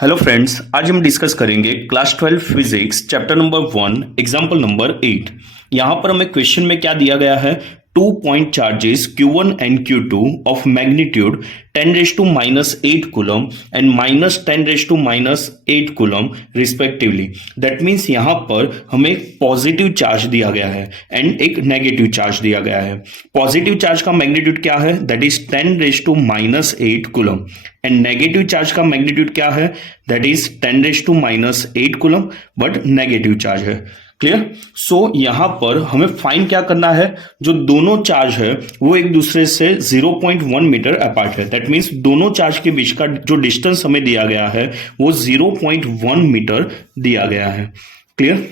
Hello friends, आज हम discuss करेंगे class 12 physics chapter number 1 example number 8। यहां पर हमें क्वेश्चन में क्या दिया गया है, 2 point charges Q1 and Q2 of magnitude 10 raised to minus 8 coulomb and minus 10 raised to minus 8 coulomb respectively। That means यहां पर हमें पॉजिटिव चार्ज दिया गया है एंड एक नेगेटिव चार्ज दिया गया है। पॉजिटिव चार्ज का मैग्नीट्यूड क्या है, that is 10 raise to minus 8 coulomb and negative charge का मैग्नीट्यूड क्या है, that is 10 raise to minus 8 coulomb but negative charge है। क्लियर। सो यहां पर हमें फाइंड क्या करना है, जो दोनों चार्ज है वो एक दूसरे से 0.1 मीटर अपार्ट है। दैट मीन्स दोनों चार्ज के बीच का जो डिस्टेंस हमें दिया गया है वो 0.1 मीटर दिया गया है। क्लियर।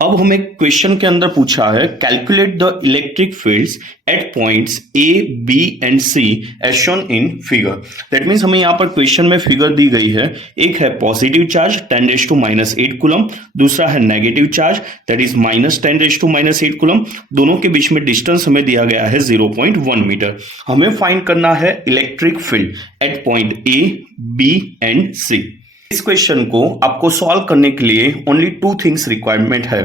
अब हमें क्वेश्चन के अंदर पूछा है, calculate the electric fields at points A B and C as shown in figure. That means हमें यहां पर क्वेश्चन में फिगर दी गई है, एक है positive charge 10 raise to minus 8 coulomb, दूसरा है negative charge that is minus 10 raise to minus 8 coulomb. दोनों के बीच में डिस्टेंस हमें दिया गया है 0.1 मीटर। हमें फाइंड करना है electric field at point A B and C. इस क्वेश्चन को आपको सॉल्व करने के लिए ओनली टू थिंग्स रिक्वायरमेंट है।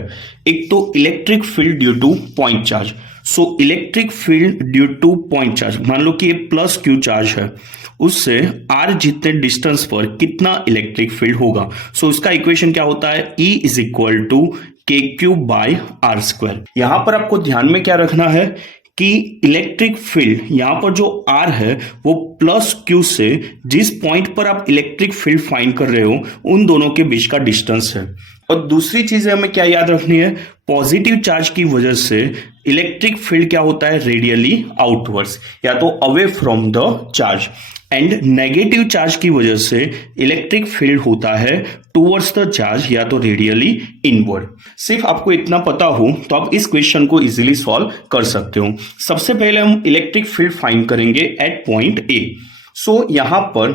एक तो electric field due two point charge. So electric field due two point charge, मान लो कि ये प्लस क्यू चार्ज है, उससे आर जितने डिस्टेंस पर कितना इलेक्ट्रिक फील्ड होगा। सो उसका इक्वेशन क्या होता है, E इज इक्वल टू के क्यू बाय आर स्क्वायर। यहां पर आपको ध्यान में क्या रखना है कि इलेक्ट्रिक फील्ड यहां पर जो R है वो प्लस Q से जिस पॉइंट पर आप इलेक्ट्रिक फील्ड फाइंड कर रहे हो उन दोनों के बीच का डिस्टेंस है। और दूसरी चीज हमें क्या याद रखनी है, पॉजिटिव चार्ज की वजह से इलेक्ट्रिक फील्ड क्या होता है, रेडियली आउटवर्ड्स या तो away from the charge, and negative charge की वजह से इलेक्ट्रिक फील्ड होता है टुवर्ड्स द चार्ज या तो रेडियली इनवर्ड। सिर्फ आपको इतना पता हो तो आप इस क्वेश्चन को इजीली सॉल्व कर सकते हो। सबसे पहले हम इलेक्ट्रिक फील्ड फाइंड करेंगे एट पॉइंट ए। सो यहां पर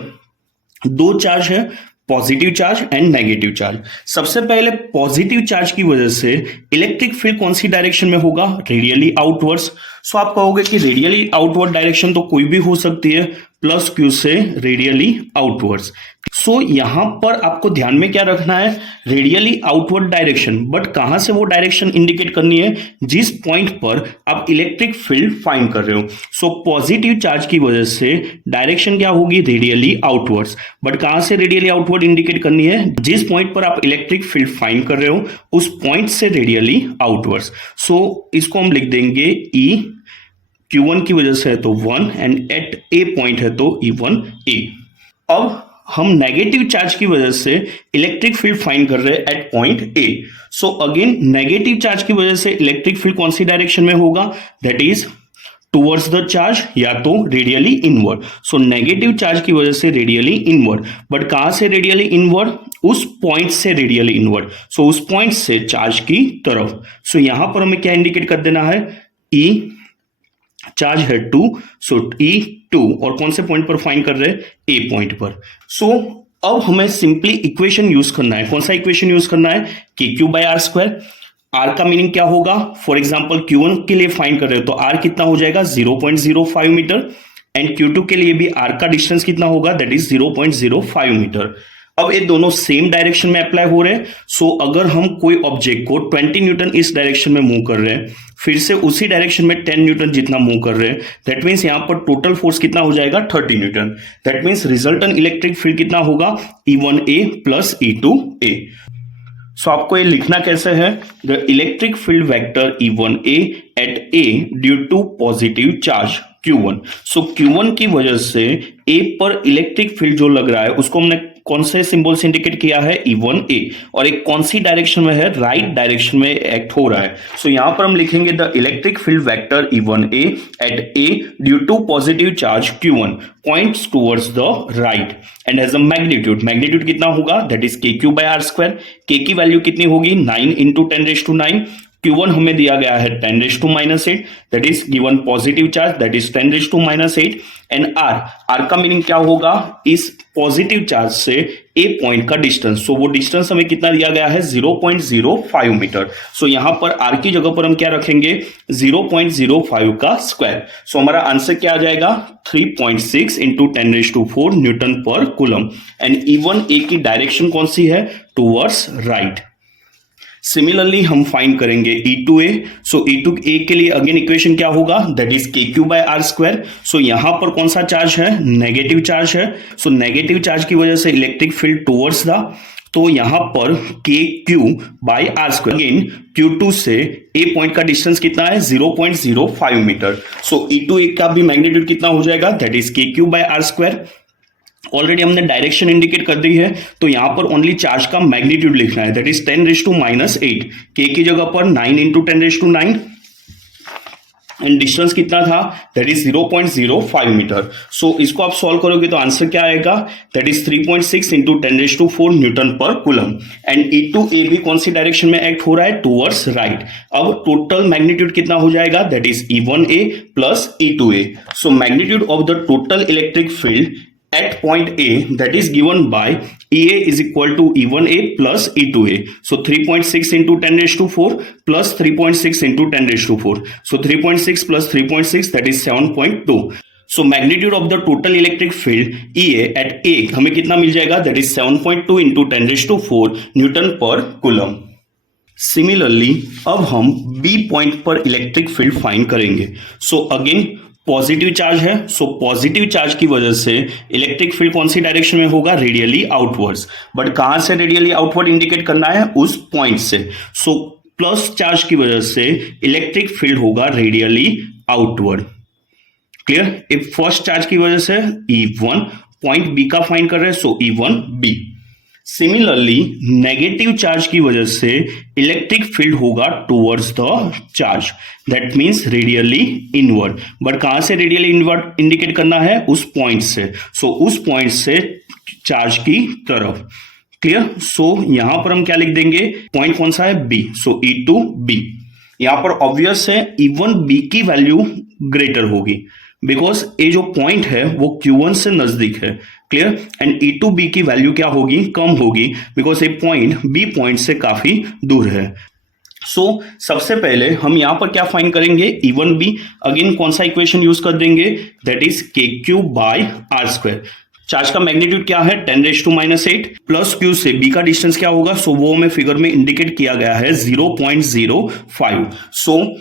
दो चार्ज है, positive charge and negative charge. सबसे पहले पॉजिटिव चार्ज की वजह से इलेक्ट्रिक फील्ड कौन सी डायरेक्शन में होगा, रेडियली आउटवर्ड्स। सो आप कहोगे कि रेडियली आउटवर्ड डायरेक्शन तो कोई भी हो सकती है, प्लस क्यू से रेडियली आउटवर्ड्स। सो यहां पर आपको ध्यान में क्या रखना है, रेडियली आउटवर्ड डायरेक्शन, बट कहां से वो डायरेक्शन इंडिकेट करनी है, जिस पॉइंट पर आप इलेक्ट्रिक फील्ड फाइंड कर रहे हो। सो पॉजिटिव चार्ज की वजह से डायरेक्शन क्या होगी, रेडियली आउटवर्ड्स, बट कहां से रेडियली आउटवर्ड इंडिकेट करनी है, जिस पॉइंट पर आप इलेक्ट्रिक फील्ड फाइंड कर रहे हो उस पॉइंट से रेडियली आउटवर्ड्स। सो इसको हम लिख देंगे E, Q1 की वजह से है तो 1 एंड एट ए पॉइंट है तो E1 A। अब हम नेगेटिव चार्ज की वजह से इलेक्ट्रिक फील्ड फाइंड कर रहे हैं at point A. So again negative charge की वजह से इलेक्ट्रिक फील्ड कौन सी डायरेक्शन में होगा, that is towards the charge या तो radially inward. So negative charge की वजह से रेडियली इनवर्ड, बट कहां से रेडियली इनवर्ड, उस पॉइंट से रेडियली इनवर्ड। सो उस पॉइंट से चार्ज की तरफ। सो यहां पर हमें क्या इंडिकेट कर देना है, E चार्ज है 2, सो E2 और कौन से पॉइंट पर फाइंड कर रहे हैं, ए पॉइंट पर। सो अब हमें सिंपली इक्वेशन यूज करना है। कौन सा इक्वेशन यूज करना है, K Q by R square. R का मीनिंग क्या होगा, फॉर एग्जांपल Q1 के लिए फाइंड कर रहे हो तो आर कितना हो जाएगा 0.05 मीटर, एंड Q2 के लिए भी आर का डिस्टेंस कितना होगा, दैट इज 0.05 मीटर। अब ये दोनों सेम डायरेक्शन में अप्लाई हो रहे हैं। सो अगर हम कोई ऑब्जेक्ट को 20 न्यूटन इस डायरेक्शन में मूव कर रहे हैं, फिर से उसी डायरेक्शन में 10 न्यूटन जितना मूव कर रहे हैं, दैट मीन्स यहां पर टोटल फोर्स कितना हो जाएगा, 30 Newton. That means resultant electric field कितना होगा, E1A प्लस E2A। सो आपको ये लिखना कैसे है, the electric field vector E1A at A due to positive charge Q1। So Q1 की वजह से A पर इलेक्ट्रिक फील्ड जो लग रहा है उसको हमने कौन से सिंबल से इंडिकेट किया है, E1A, और एक कौन सी डायरेक्शन में है, राइट डायरेक्शन में एक्ट हो रहा है। सो यहां पर हम लिखेंगे the electric field vector E1A at A due to positive charge Q1 points towards the right and as a magnitude, magnitude कितना होगा, that is K Q by R square. K की वैल्यू कितनी होगी, 9 इंटू 10 रेज टू 9, Q1 हमें दिया गया है 10⁻⁻⁸, that is given positive charge, that is 10⁻⁸, and R का मीनिंग क्या होगा, इस पॉजिटिव चार्ज से A पॉइंट का डिस्टेंस, सो वो डिस्टेंस हमें कितना दिया गया है 0.05 मीटर। सो यहां पर R की जगह पर हम क्या रखेंगे 0.05 का स्क्वायर। सो हमारा आंसर क्या आ जाएगा 3.6 इंटू 10⁴ न्यूटन पर कूलम। एंड E1 A की डायरेक्शन कौन सी है, टूवर्ड्स राइट। सिमिलरली हम फाइंड करेंगे E2A। सो E2A के लिए अगेन इक्वेशन क्या होगा, दैट इज KQ/R²। सो यहां पर कौन सा चार्ज है, नेगेटिव चार्ज है। सो नेगेटिव चार्ज की वजह से इलेक्ट्रिक फील्ड टुवर्ड्स था, तो यहां पर KQ/R²। अगेन Q2 से A पॉइंट का डिस्टेंस कितना है 0.05 मीटर। सो E2A का भी मैग्नीट्यूड कितना हो जाएगा, दैट इज KQ/R²। ऑलरेडी हमने डायरेक्शन इंडिकेट कर दी है, तो यहां पर ओनली चार्ज का मैग्नीट्यूड लिखना है, दैट इज 10⁻⁸। के की जगह पर 9 इंटू 10⁹, एंड डिस्टेंस कितना था, दैट इज 0.05 मीटर। सो इसको आप सॉल्व करोगे तो आंसर क्या आएगा, दैट इज 3.6 इंटू 10⁴ न्यूटन पर कूलम। एंड E2A भी कौन सी डायरेक्शन में एक्ट हो रहा है, टूवर्ड्स राइट। अब टोटल मैग्नीट्यूड कितना हो जाएगा, that is E1A plus E2A। So magnitude of the total electric field at point A, that is given by EA is equal to E1A plus E2A. So 3.6 into 10⁴ plus 3.6 into 10⁴. So 3.6 plus 3.6, that is 7.2. So magnitude of the total electric field EA at A हमें कितना मिल जाएगा, that is 7.2 into 10⁴ Newton पर coulomb. Similarly अब हम B point पर electric field find करेंगे। So again positive charge है, so positive charge की वजह से इलेक्ट्रिक फील्ड कौन सी डायरेक्शन में होगा, रेडियली आउटवर्ड्स। बट कहां से रेडियली आउटवर्ड इंडिकेट करना है, उस पॉइंट से। सो प्लस चार्ज की वजह से इलेक्ट्रिक फील्ड होगा radially outward. Clear. First charge की वजह से E1 पॉइंट बी का फाइंड कर रहे हैं, सो E1B। सिमिलरली नेगेटिव चार्ज की वजह से इलेक्ट्रिक फील्ड होगा towards the charge, that means radially inward. But कहां से रेडियली इनवर्ड इंडिकेट करना है, उस पॉइंट से। सो उस पॉइंट से चार्ज की तरफ। क्लियर। सो यहां पर हम क्या लिख देंगे, पॉइंट कौन सा है, B। सो E2B। यहां पर ऑब्वियस है E1B की वैल्यू ग्रेटर होगी, बिकॉज ये जो पॉइंट है वो Q1 से नजदीक है। क्लियर। एंड E2B की वैल्यू क्या होगी, कम होगी, बिकॉज ये पॉइंट B पॉइंट से काफी दूर है। सो सबसे पहले हम यहां पर क्या फाइंड करेंगे, E1B। अगेन कौन सा इक्वेशन यूज कर देंगे, दैट इज KQ/R²। चार्ज का मैग्नीट्यूड क्या है 10⁻⁸, प्लस Q से B का डिस्टेंस क्या होगा, सो वो हमें फिगर में इंडिकेट किया गया है 0.05। सो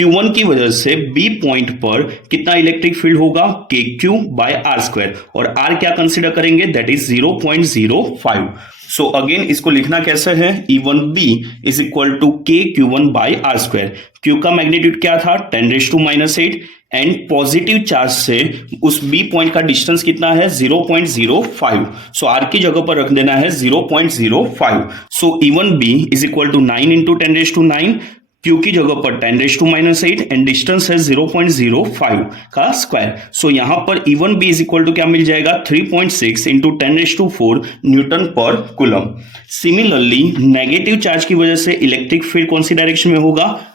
Q1 की वजह से B पॉइंट पर कितना इलेक्ट्रिक फील्ड होगा, KQ/R²। और R क्या कंसीडर करेंगे, दैट इज 0.05। सो अगेन इसको लिखना कैसे है, E1B is equal to KQ1/R²। Q का मैग्नीट्यूड क्या था 10⁻⁸, एंड पॉजिटिव चार्ज से उस B पॉइंट का डिस्टेंस कितना है 0.05। सो R की जगह पर रख देना है 0.05। So E1B is equal to 9 into 10⁹, Q की जगह पर 10⁻⁸, एंड डिस्टेंस है 0.05 का स्क्वायर। सो यहां पर E1B इज इक्वल टू क्या मिल जाएगा, 3.6 इंटू 10⁴ न्यूटन पर कूलम। सिमिलरली नेगेटिव चार्ज की वजह से इलेक्ट्रिक फील्ड कौन सी डायरेक्शन में होगा,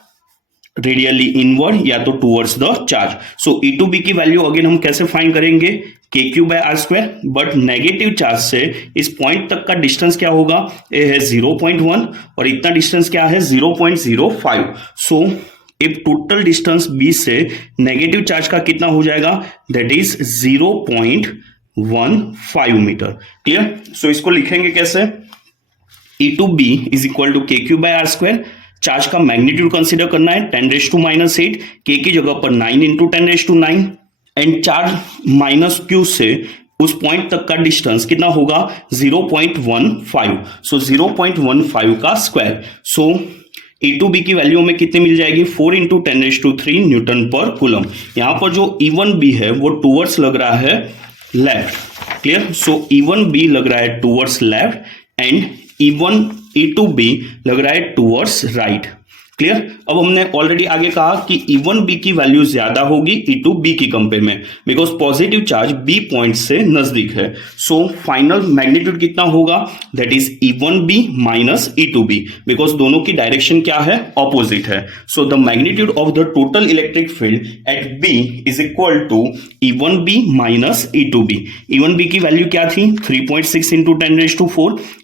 रेडियली इनवर्ड या तो towards the charge. So E2B की वैल्यू अगेन हम कैसे फाइंड करेंगे, KQ/R²। बट नेगेटिव चार्ज से इस पॉइंट तक का डिस्टेंस क्या होगा, ये है 0.1, और इतना डिस्टेंस क्या है 0.05। सो एक टोटल डिस्टेंस B से नेगेटिव चार्ज का कितना हो जाएगा, that is 0.15 metre. Clear. So इसको लिखेंगे कैसे, E2B is equal to KQ/R²। Charge का मैग्नीट्यूड कंसीडर करना है 10⁻⁸, K की जगह पर 9 into 10⁹, and charge minus Q से उस पॉइंट तक का डिस्टेंस कितना होगा 0.15। सो 0.15 का स्क्वायर। सो E2B की वैल्यू में कितनी मिल जाएगी, 4 इंटू 10⁻³ न्यूटन पर कूलम। यहां पर जो E1B है वो टूवर्ड्स लग रहा है लेफ्ट। क्लियर। सो E1B लग रहा है टूवर्ड्स लेफ्ट, एंड E2B लग रहा है टूवर्ड्स राइट। क्लियर। अब हमने ऑलरेडी आगे कहा कि E1 B की वैल्यू ज्यादा होगी E2 B की कंपेयर में, because positive charge B point से नजदीक है। सो फाइनल मैग्नीट्यूड कितना होगा, that is E1 B minus E2 B, because दोनों की डायरेक्शन क्या है, ऑपोजिट है। So the magnitude of the total electric field at B is equal to E1 B minus E2 B। E1 B की value क्या थी, 3.6 into 10⁴,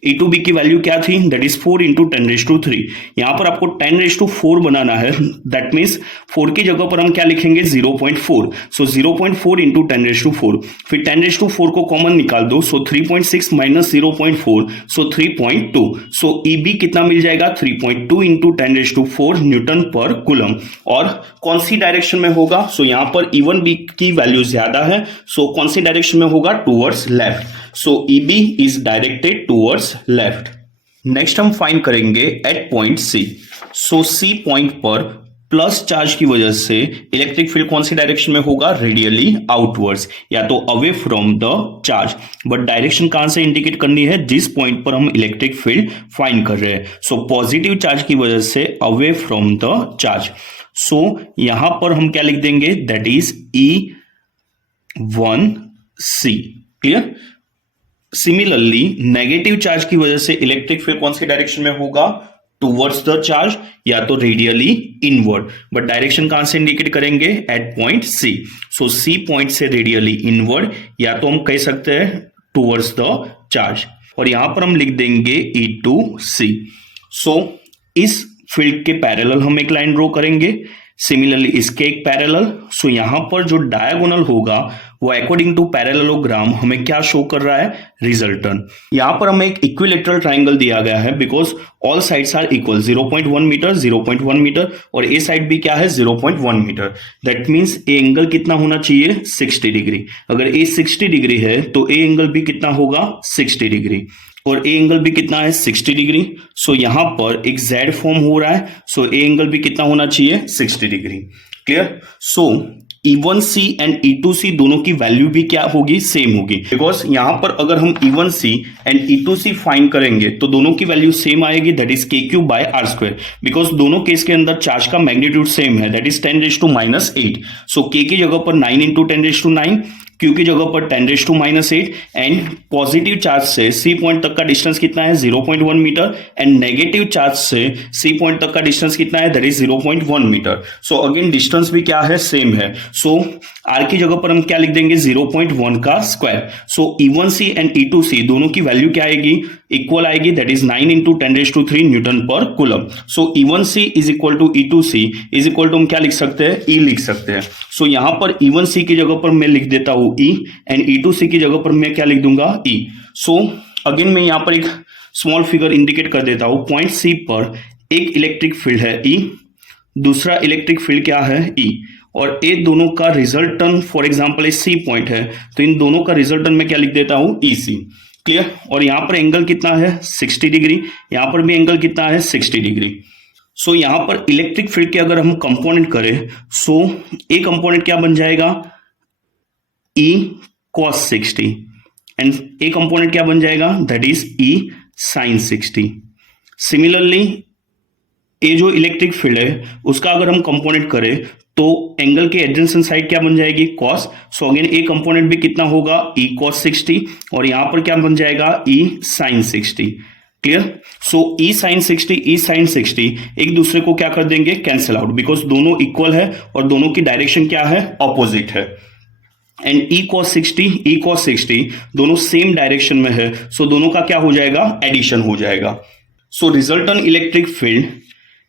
E2 B की value क्या थी, दैट इज 4 इंटू 10⁻3। यहां पर आपको 10⁴ बनाना है, दैट मीन्स 4 की जगह पर हम क्या लिखेंगे, 0.4। सो 0.4 इंटू 10⁴, फिर 10⁴ को कॉमन निकाल दो, सो 3.6 माइनस 0.4, सो 3.2। सो EB कितना मिल जाएगा, 3.2 इंटू 10⁴ न्यूटन पर कूलम। और कौन सी डायरेक्शन में होगा, सो यहां पर E1 B की वैल्यू ज्यादा है, सो कौन सी डायरेक्शन में होगा, towards left. So EB is directed towards left. Next हम फाइंड करेंगे एट पॉइंट C। सो C पॉइंट पर प्लस चार्ज की वजह से इलेक्ट्रिक फील्ड कौन सी डायरेक्शन में होगा, रेडियली आउटवर्ड्स, या तो away from the charge. But direction कहां से इंडिकेट करनी है, जिस पॉइंट पर हम इलेक्ट्रिक फील्ड फाइंड कर रहे हैं। सो पॉजिटिव चार्ज की वजह से अवे फ्रॉम द चार्ज। सो यहां पर हम क्या लिख देंगे, that is E1C। Clear. Similarly negative charge की वजह से इलेक्ट्रिक फील्ड कौन सी डायरेक्शन में होगा, टुवर्ड्स द चार्ज, या तो रेडियली इनवर्ड। बट डायरेक्शन कहां से इंडिकेट करेंगे, एट पॉइंट C। सो C पॉइंट से रेडियली इनवर्ड, या तो हम कह सकते हैं टुवर्ड्स द चार्ज। और यहां पर हम लिख देंगे E2C। सो इस फील्ड के पैरेलल हम एक लाइन ड्रॉ करेंगे, सिमिलरली इसके एक पैरेलल। सो यहां पर जो डायगोनल होगा वो अकॉर्डिंग टू पैरेललोग्राम हमें क्या शो कर रहा है, रिजल्टेंट। यहां पर हमें एक इक्विलेटरल ट्राइंगल दिया गया है, because all sides are equal, 0.1 metre 0.1 metre, और ए साइड भी क्या है, 0.1 metre. That means a angle कितना होना चाहिए, 60 डिग्री। अगर ए 60 डिग्री है तो ए एंगल भी कितना होगा, 60 डिग्री, और ए एंगल भी कितना है, 60 डिग्री। सो यहां पर एक जेड फॉर्म हो रहा है, सो ए एंगल भी कितना होना चाहिए, 60 degree. Clear. So E1C and E2C दोनों की वैल्यू भी क्या होगी, सेम होगी, बिकॉज यहां पर अगर हम E1C एंड E2C फाइंड करेंगे तो दोनों की वैल्यू सेम आएगी, दैट इज KQ/R², बिकॉज दोनों केस के अंदर चार्ज का मैग्नीट्यूड सेम है, दैट इज 10⁻⁻8। सो K की जगह पर 9 इंटू 10⁻⁹, Q की जगह पर 10⁻⁻8, एंड पॉजिटिव चार्ज से C पॉइंट तक का डिस्टेंस कितना है, 0.1 मीटर, एंड नेगेटिव चार्ज से C पॉइंट तक का डिस्टेंस कितना है, that is 0.1 metre. So again distance भी क्या है, सेम है। सो R की जगह पर हम क्या लिख देंगे, 0.1 का square. So E1C and E2C दोनों की वैल्यू क्या आएगी, इक्वल आएगी, दैट इज 9 इंटू 10⁻³ न्यूटन पर coulomb. So E1C is equal to E2C is equal to हम क्या लिख सकते हैं, E लिख सकते हैं। सो यहां पर E1C की जगह पर मैं लिख देता हूं E, एंड E2C की जगह पर मैं क्या लिख दूंगा, E। सो अगेन मैं यहां पर एक स्मॉल फिगर इंडिकेट कर देता हूं। पॉइंट C पर एक इलेक्ट्रिक फील्ड है E, दूसरा इलेक्ट्रिक फील्ड क्या है, E, और ए दोनों का resultant for example C point है, तो इन दोनों का रिजल्टेंट मैं क्या लिख देता हूं, EC। क्लियर। और यहां पर एंगल कितना है, 60 डिग्री, यहां पर भी एंगल कितना है, 60 डिग्री। सो यहां पर इलेक्ट्रिक फील्ड के अगर हम कंपोनेंट करें, सो ए कंपोनेंट क्या बन जाएगा, E cos 60, and a component क्या बन जाएगा, that is E sin 60। Similarly a जो इलेक्ट्रिक फील्ड है उसका अगर हम कंपोनेंट करें तो एंगल के एडजेसेंट साइड क्या बन जाएगी, cos। सो अगेन ए कंपोनेंट भी कितना होगा, E cos 60, और यहां पर क्या बन जाएगा, E sin 60। क्लियर। सो E sin 60 एक दूसरे को क्या कर देंगे, कैंसिल आउट, बिकॉज दोनों इक्वल है और दोनों की डायरेक्शन क्या है, ऑपोजिट है। एंड E cos 60 दोनों सेम डायरेक्शन में है, सो दोनों का क्या हो जाएगा, एडिशन हो जाएगा। सो रिजल्टेंट इलेक्ट्रिक फील्ड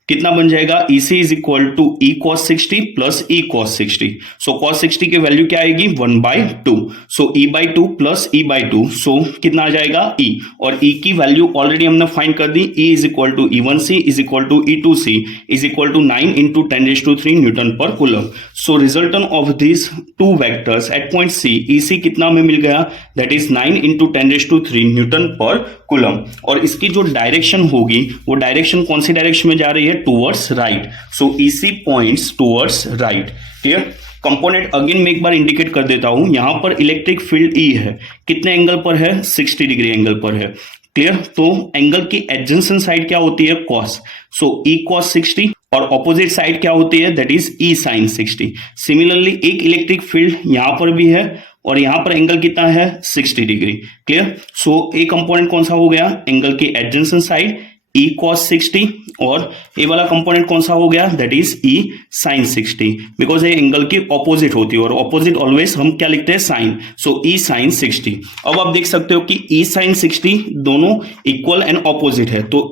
कितना बन जाएगा, EC is equal to E cos 60 plus E cos 60। So cos 60 की वैल्यू क्या आएगी, 1/2। सो E/2 प्लस E/2, सो कितना आ जाएगा, E, और E की वैल्यू ऑलरेडी हमने फाइंड कर दी, E is equal to E1C is equal to E2C is equal to 9 into 10⁻³ newton पर coulomb. So resultant of this two vectors at point C, EC कितना हमें मिल गया, दैट इज 9 इंटू 10⁻³ न्यूटन पर coulomb. और इसकी जो डायरेक्शन होगी वो डायरेक्शन कौन सी डायरेक्शन में जा रही है, टुवर्ड्स राइट। सो EC points towards right. Clear. Component again मैं एक बार इंडिकेट कर देता हूं, यहां पर इलेक्ट्रिक फील्ड E है, कितने एंगल पर है, 60 डिग्री एंगल पर है। क्लियर। तो एंगल की एडजेसेंट साइड क्या होती है, cos। सो E cos 60, और ऑपोजिट साइड क्या होती है, that is E sine 60। Similarly एक इलेक्ट्रिक फील्ड यहां पर भी है और यहां पर एंगल कितना है 60 डिग्री। क्लियर। सो ए कंपोनेंट कौन सा हो गया, एंगल की एडजेसेंट साइड ई cos 60 और ए वाला कंपोनेंट कौन सा हो गया, that is E sine 60 because ये एंगल की ऑपोजिट होती है और ऑपोजिट ऑलवेज हम क्या लिखते हैं साइन। सो ई साइन 60। अब आप देख सकते हो कि ई साइन 60 दोनों इक्वल एंड ऑपोजिट है तो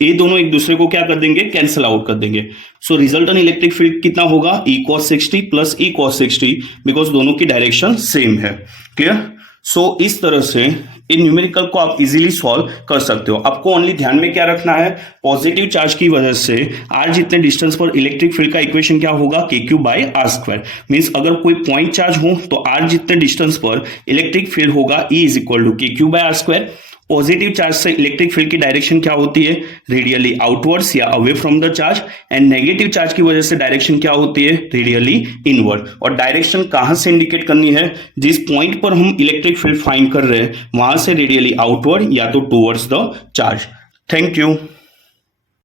ये दोनों एक दूसरे को क्या कर देंगे, कैंसिल आउट कर देंगे। सो रिजल्टेंट इलेक्ट्रिक फील्ड कितना होगा, ई cos 60 plus E cos 60 because दोनों की डायरेक्शन सेम है। क्लियर। सो इस तरह से इन न्यूमेरिकल को आप इजीली सॉल्व कर सकते हो। आपको ओनली ध्यान में क्या रखना है, पॉजिटिव चार्ज की वजह से आर जितने डिस्टेंस पर इलेक्ट्रिक फील्ड का इक्वेशन क्या होगा, KQ by R square. Means अगर कोई पॉइंट चार्ज हो तो आर जितने डिस्टेंस पर इलेक्ट्रिक फील्ड होगा E is equal to KQ by R square. Positive charge से इलेक्ट्रिक फील्ड की डायरेक्शन क्या होती है, रेडियली आउटवर्ड्स या away from the charge. And negative charge की वजह से डायरेक्शन क्या होती है, रेडियली इनवर्ड। और डायरेक्शन कहां से इंडिकेट करनी है, जिस पॉइंट पर हम इलेक्ट्रिक फील्ड फाइंड कर रहे हैं वहां से रेडियली आउटवर्ड या तो towards the charge. Thank you.